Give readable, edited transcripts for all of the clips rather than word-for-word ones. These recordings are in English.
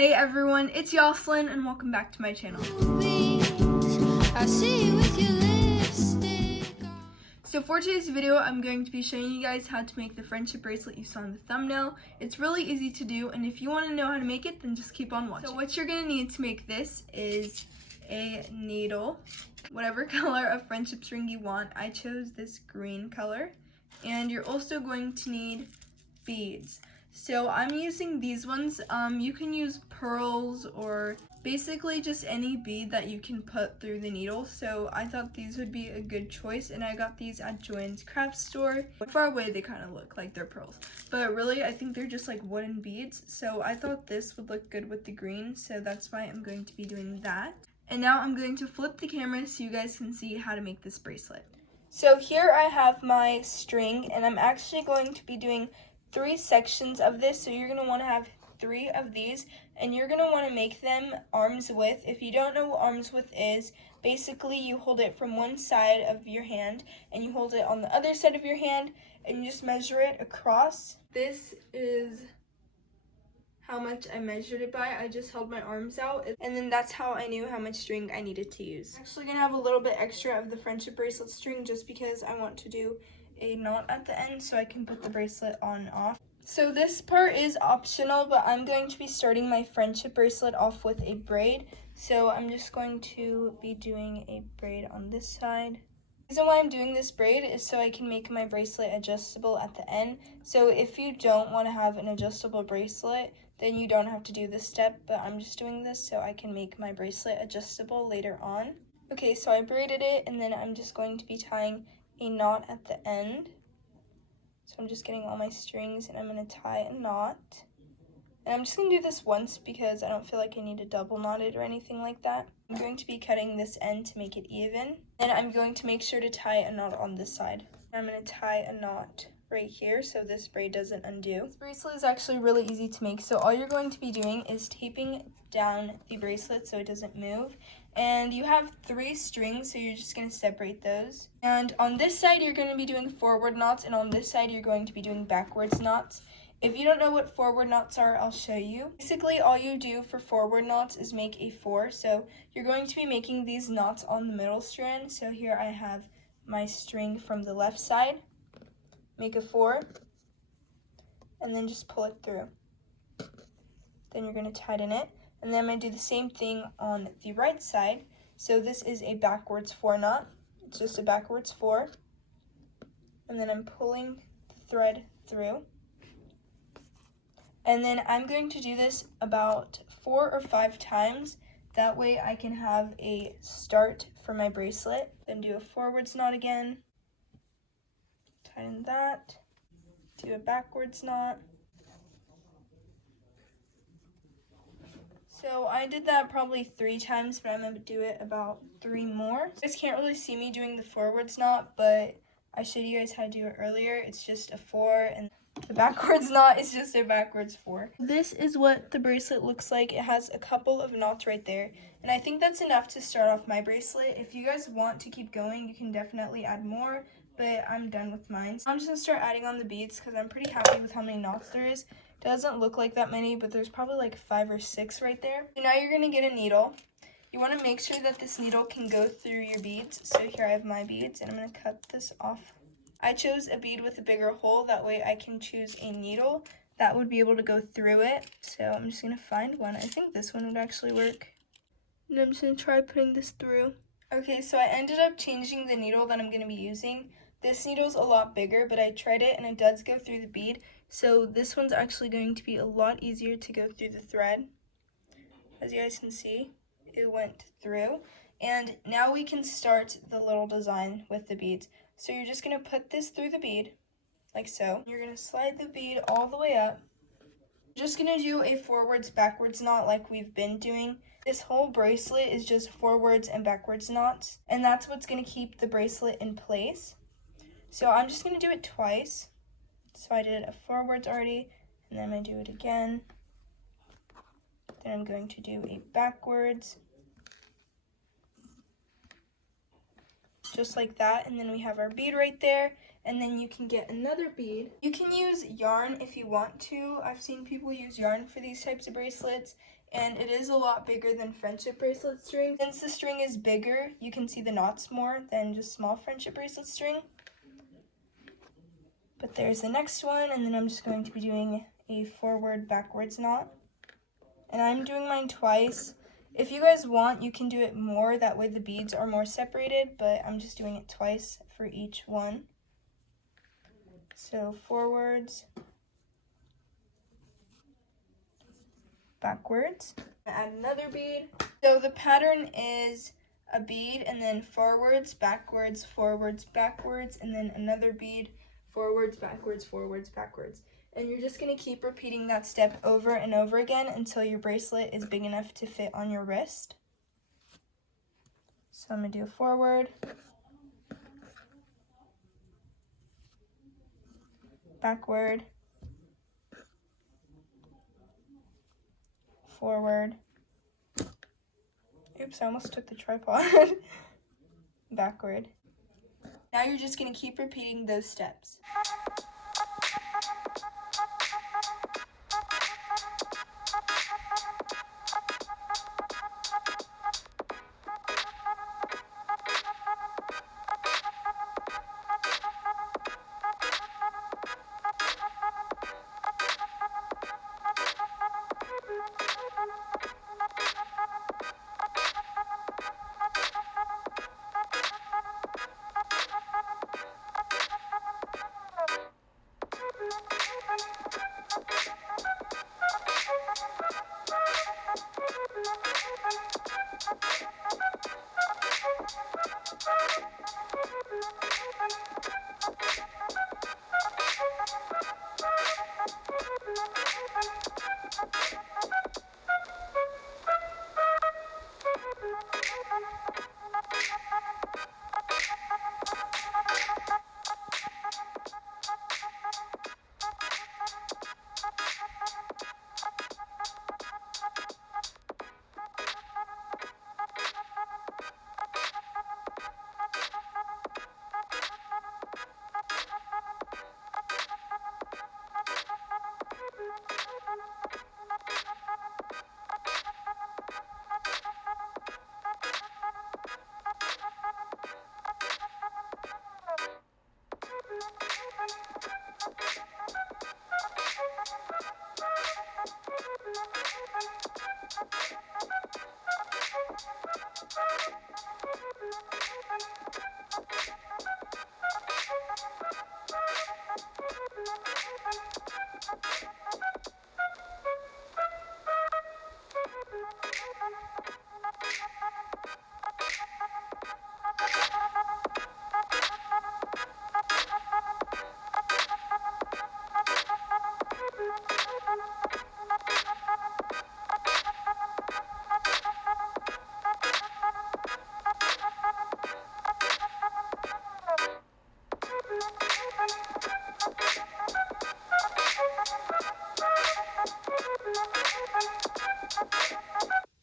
Hey everyone, it's Yoslyn and welcome back to my channel. So for today's video, I'm going to be showing you guys how to make the friendship bracelet you saw in the thumbnail. It's really easy to do, and if you want to know how to make it, then just keep on watching. So what you're going to need to make this is a needle, whatever color of friendship string you want. I chose this green color. And you're also going to need beads. So I'm using these ones. You can use pearls or basically just any bead that you can put through the needle. So I thought these would be a good choice, and I got these at Joann's craft store. Far away they kind of look like they're pearls, but really I think they're just like wooden beads. So I thought this would look good with the green, so that's why I'm going to be doing that. And now I'm going to flip the camera so you guys can see how to make this bracelet. So here I have my string, and I'm actually going to be doing 3 sections of this. So you're going to want to have 3 of these, and you're going to want to make them arm's width. If you don't know what arm's width is, basically you hold it from one side of your hand and you hold it on the other side of your hand and you just measure it across. This is how much I measured it by. I just held my arms out, and then that's how I knew how much string I needed to use. I'm actually gonna have a little bit extra of the friendship bracelet string just because I want to do a knot at the end so I can put the bracelet on and off. So this part is optional, but I'm going to be starting my friendship bracelet off with a braid. So I'm just going to be doing a braid on this side. The reason why I'm doing this braid is so I can make my bracelet adjustable at the end. So if you don't want to have an adjustable bracelet, then you don't have to do this step, but I'm just doing this so I can make my bracelet adjustable later on. Okay, so I braided it, and then I'm just going to be tying a knot at the end. So I'm just getting all my strings and I'm going to tie a knot. And I'm just going to do this once because I don't feel like I need to double knot it or anything like that. I'm going to be cutting this end to make it even. And I'm going to make sure to tie a knot on this side. I'm going to tie a knot right here so this braid doesn't undo. This bracelet is actually really easy to make, so all you're going to be doing is taping down the bracelet so it doesn't move. And you have 3 strings, so you're just going to separate those. And on this side you're going to be doing forward knots, and on this side you're going to be doing backwards knots. If you don't know what forward knots are, I'll show you. Basically all you do for forward knots is make a 4, so you're going to be making these knots on the middle strand. So here I have my string from the left side, make a 4, and then just pull it through. Then you're going to tighten it, and then I'm going to do the same thing on the right side. So this is a backwards 4 knot. It's just a backwards 4, and then I'm pulling the thread through. And then I'm going to do this about 4 or 5 times. That way I can have a start for my bracelet. Then do a forwards knot again, tighten that, do a backwards knot. So I did that probably 3 times, but I'm going to do it about 3 more. You guys can't really see me doing the forwards knot, but I showed you guys how to do it earlier. It's just a 4, and the backwards knot is just a backwards 4. This is what the bracelet looks like. It has a couple of knots right there, and I think that's enough to start off my bracelet. If you guys want to keep going, you can definitely add more, but I'm done with mine. So I'm just going to start adding on the beads because I'm pretty happy with how many knots there is. It doesn't look like that many, but there's probably like 5 or 6 right there. So now you're going to get a needle. You want to make sure that this needle can go through your beads. So here I have my beads, and I'm going to cut this off. I chose a bead with a bigger hole, that way I can choose a needle that would be able to go through it. So I'm just going to find one. I think this one would actually work. And I'm just going to try putting this through. Okay, so I ended up changing the needle that I'm going to be using. This needle's a lot bigger, but I tried it and it does go through the bead. So this one's actually going to be a lot easier to go through the thread. As you guys can see, it went through. And now we can start the little design with the beads. So you're just going to put this through the bead, like so. You're going to slide the bead all the way up. You're just going to do a forwards, backwards knot like we've been doing. This whole bracelet is just forwards and backwards knots, and that's what's going to keep the bracelet in place. So I'm just going to do it twice. So I did a forwards already, and then I'm going to do it again. Then I'm going to do a backwards. Just like that, and then we have our bead right there, and then you can get another bead. You can use yarn if you want to. I've seen people use yarn for these types of bracelets, and it is a lot bigger than friendship bracelet string. Since the string is bigger, you can see the knots more than just small friendship bracelet string. But there's the next one, and then I'm just going to be doing a forward backwards knot. And I'm doing mine twice. If you guys want, you can do it more, that way the beads are more separated, but I'm just doing it twice for each one. So forwards, backwards. Add another bead. So the pattern is a bead and then forwards, backwards, forwards, backwards, and then another bead, forwards, backwards, forwards, backwards. And you're just going to keep repeating that step over and over again until your bracelet is big enough to fit on your wrist. So I'm going to do a forward, backward, forward. Oops, I almost took the tripod. Backward. Now you're just going to keep repeating those steps.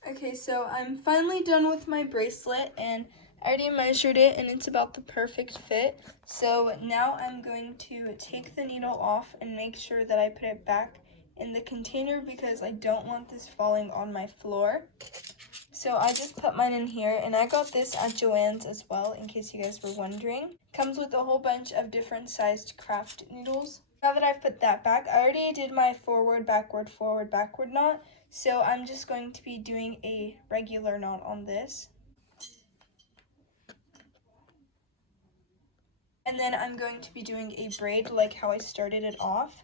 Okay, so I'm finally done with my bracelet, and I already measured it and it's about the perfect fit. So now I'm going to take the needle off and make sure that I put it back in the container because I don't want this falling on my floor. So I just put mine in here, and I got this at Joann's as well, in case you guys were wondering. Comes with a whole bunch of different sized craft needles. Now that I've put that back, I already did my forward, backward knot. So I'm just going to be doing a regular knot on this. And then I'm going to be doing a braid like how I started it off,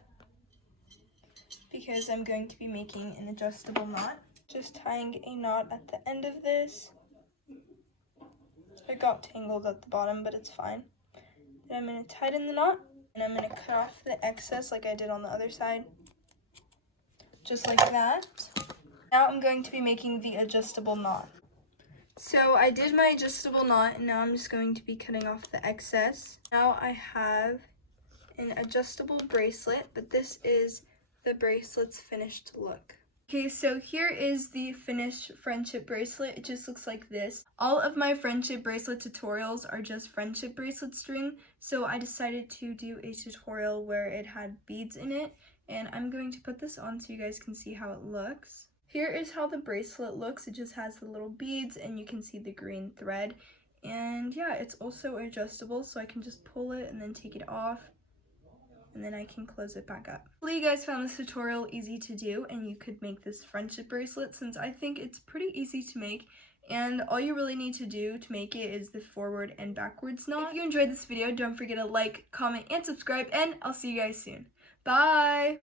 because I'm going to be making an adjustable knot. Just tying a knot at the end of this. It got tangled at the bottom, but it's fine. Then I'm going to tighten the knot, and I'm going to cut off the excess like I did on the other side. Just like that. Now I'm going to be making the adjustable knot. So I did my adjustable knot, and now I'm just going to be cutting off the excess. Now I have an adjustable bracelet, but this is the bracelet's finished look. Okay, so here is the finished friendship bracelet. It just looks like this. All of my friendship bracelet tutorials are just friendship bracelet string, so I decided to do a tutorial where it had beads in it, and I'm going to put this on so you guys can see how it looks. Here is how the bracelet looks. It just has the little beads and you can see the green thread. And yeah, it's also adjustable, so I can just pull it and then take it off, and then I can close it back up. Hopefully you guys found this tutorial easy to do and you could make this friendship bracelet, since I think it's pretty easy to make, and all you really need to do to make it is the forward and backwards knot. If you enjoyed this video, don't forget to like, comment, and subscribe, and I'll see you guys soon. Bye!